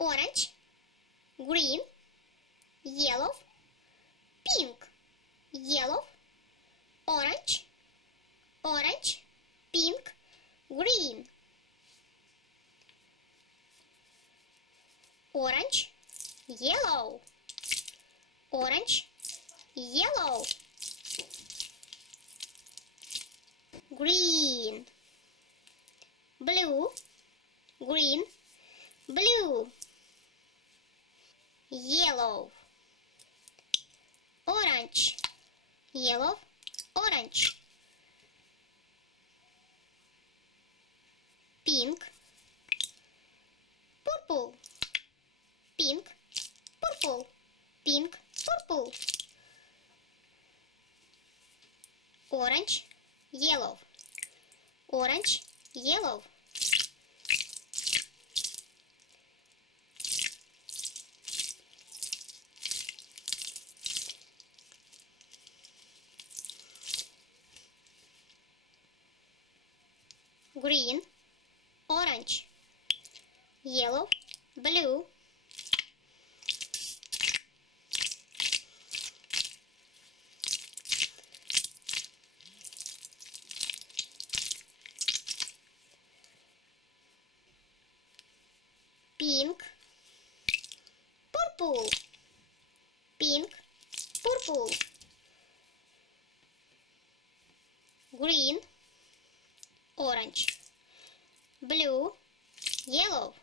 orange, green, yellow, pink, yellow, orange, orange, pink, green, orange, yellow, orange, yellow, green, blue, green, blue, yellow, orange, yellow, orange, pink, purple, pink, purple, pink, purple, orange, yellow, orange, yellow, green, orange, yellow, blue, pink, purple, pink, purple, green, orange, blue, yellow.